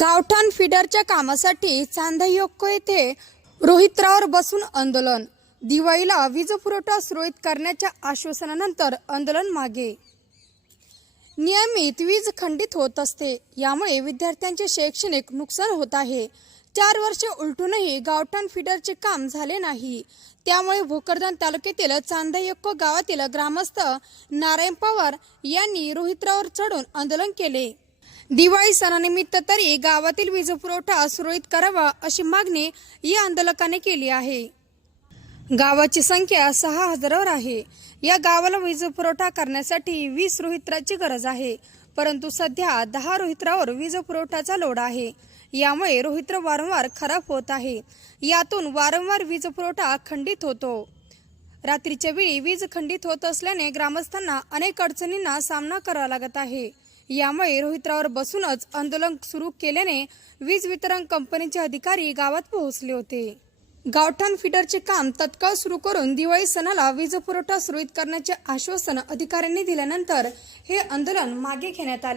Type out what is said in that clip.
गावठाण फिडरच्या कामासाठी चांदायोक्को येथे रोहित्रावर बसून आंदोलन. दिवाळीला वीज पुरवठा सुरळीत करण्याच्या आश्वासनानंतर आंदोलन मागे. नियमित वीज खंडित होत असते. यामुळे विद्यार्थ्यांचे शैक्षणिक नुकसान होत आहे. चार वर्ष उलटूनही गावठाण फिडरचे काम झाले नाही. त्यामुळे भोकरदन तालुक्यातील चांदायक्को गावातील ग्रामस्थ नारायण पवार यांनी रोहित्रावर चढून आंदोलन केले. दिवाळी सणानिमित्त तरी गावातील वीज पुरवठा सुरळीत करावा अशी मागणी या आंदोलकाने केली आहे. गावाची संख्या सहा हजारावर आहे. या गावाला वीज पुरवठा करण्यासाठी वीस रोहित्राची गरज आहे. परंतु सध्या दहा रोहित्रावर वीज पुरवठ्याचा लोड आहे. यामुळे रोहित्र वारंवार खराब होत आहे. यातून वारंवार वीज पुरवठा खंडित होतो. रात्रीच्या वेळी वीज खंडित होत असल्याने ग्रामस्थांना अनेक अडचणींना सामना करावा लागत आहे. यामुळे रोहित्रावर बसूनच आंदोलन सुरू केल्याने वीज वितरण कंपनीचे अधिकारी गावात पोहोचले होते. गावठाण फिडरचे काम तत्काळ सुरू करून दिवाळी सणाला वीज पुरवठा सुरळीत करण्याचे आश्वासन अधिकाऱ्यांनी दिल्यानंतर हे आंदोलन मागे घेण्यात आले.